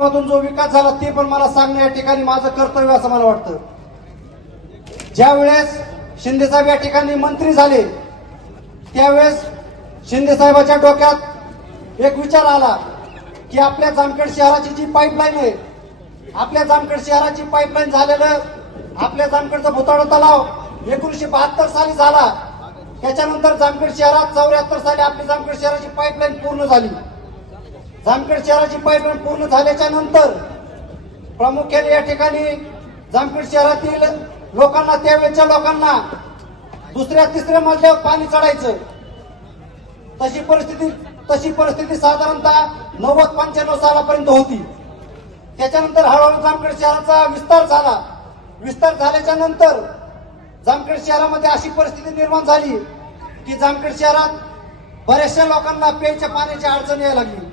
माध्यमातून जो विकास झाला ते पण मला सांगणं या ठिकाणी माझं कर्तव्य असं मला वाटतं. ज्या वेळेस शिंदेसाहेब या ठिकाणी मंत्री झाले त्यावेळेस शिंदेसाहेबाच्या डोक्यात एक विचार आला की आपल्या जामखेड शहराची जी पाईपलाईन आहे आपल्या जामखेड शहराची पाईपलाईन झालेलं आपल्या जामखेडचा भुताडा तलाव एकोणीशे बहात्तर साली झाला. त्याच्यानंतर जामखेड शहरात चौऱ्याहत्तर साली आपली जामखेड शहराची पाईपलाईन पूर्ण झाली. जामखेड शहराची पाईपलाईन पूर्ण झाल्याच्यानंतर प्रामुख्याने या ठिकाणी जामखेड शहरातील लोकांना त्यावेळेच्या लोकांना दुसऱ्या तिसऱ्या मजल्यावर पाणी चढायचं. तशी परिस्थिती तशी परिस्थिती साधारणतः नव्वद पंच्याण्णव सालापर्यंत होती. त्याच्यानंतर हळूहळू जामखेड शहराचा विस्तार झाला. विस्तार झाल्याच्यानंतर जामखेड शहरामध्ये अशी परिस्थिती निर्माण झाली की जामखेड शहरात बऱ्याचशा लोकांना प्यायच्या पाण्याची अडचण यायला लागली.